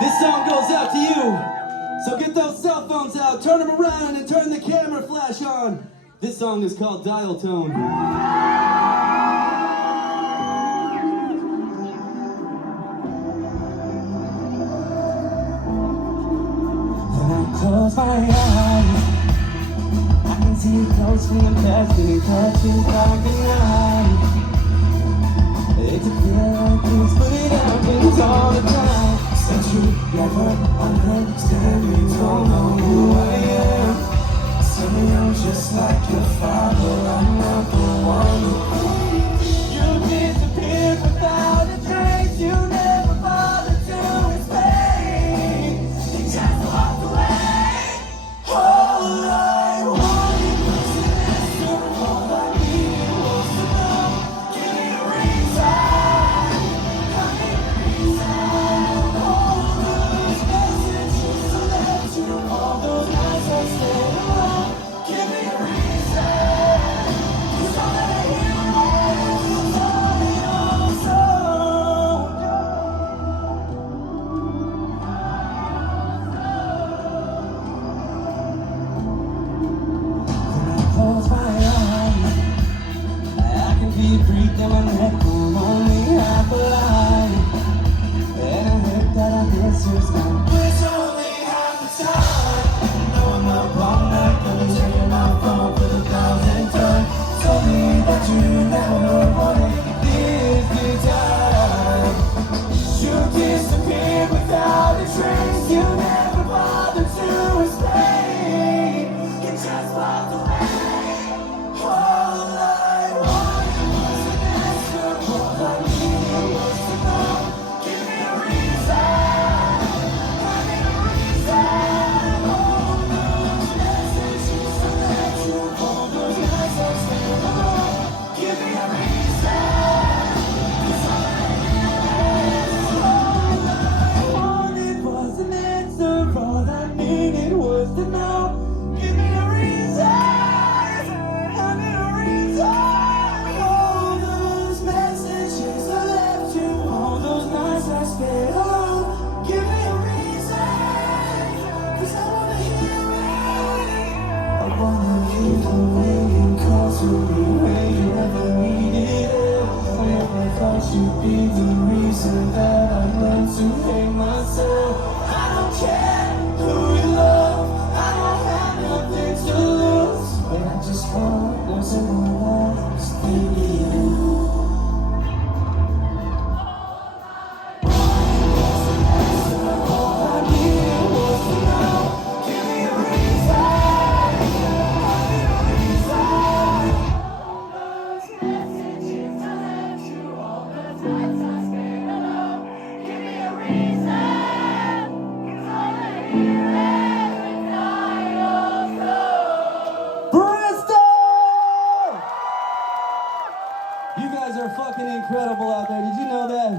This song goes out to you. So get those cell phones out, turn them around, and turn the camera flash on. This song is called Dial Tone. When I close my eyes, I can see you close from the past, and it touches like a knife. It's a feeling, please put it out, it's all the time. Since you never understand me, don't know who I am. Some of you just like your father, I'm not the one. You disappeared without a trace, you never bothered to explain. You just walked away. All I wanted was an answer, all I needed was to know. Give me a reason, give me a reason. All those messages I left you, all those nights I stayed alone. Give me a reason, 'cause all that I hear is all your soul. When I close my eyes, I can feel you breathe down my neck. I'm only half alive, and I heard that I miss you now. It's only half the time. No, I'm not wrong. Night, let me check your mouth phone for the 1,000th time. Told me that you never wanted this good time. You disappeared without a trace. You never bothered to explain. You just walked away. All I wanted was an answer. All I needed was to know. Give me a reason. Give me a reason. All those messages I left you, all those nights I stayed alone. Give me a reason. 'Cause all I wanted was an answer. All I needed was to know. Give me a reason. Give me a reason. All those messages I left you, all those nights I spent alone. Give me a reason, 'cause I wanna hear it. I wanna hear the way you call to me when you ever needed it. I never thought you'd be the reason that I learned to hate myself. I don't care who you love, I don't have nothing to lose, and I just want no someone else than you. All I needed was to know. Give me a reason. Give me a reason. All those messages I left you, all those nights I spent alone. Give me a reason, 'cause all I hear is Dial Tone. Bristol! You guys are fucking incredible out there. Did you know that?